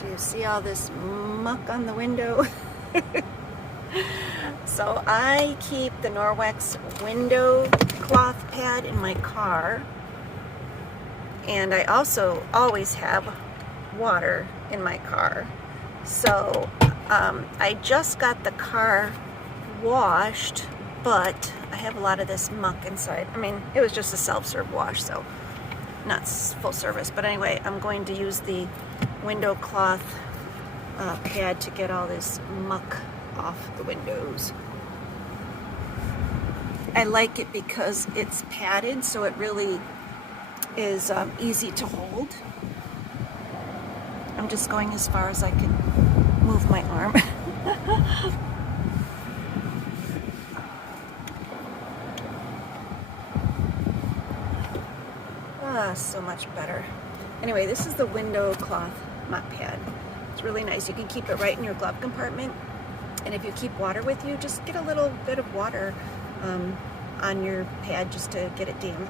Do you see all this muck on the window? So I keep the Norwex window cloth pad in my car, and I also always have water in my car. So I just got the car washed, but I have a lot of this muck inside. I mean, it was just a self-serve wash, so not full service. But anyway, I'm going to use the window cloth pad to get all this muck off the windows. I like it because it's padded, so it really is easy to hold. I'm just going as far as I can move my arm. So much better. Anyway, this is the window cloth mop pad. It's really nice. You can keep it right in your glove compartment, and if you keep water with you, just get a little bit of water on your pad just to get it damp.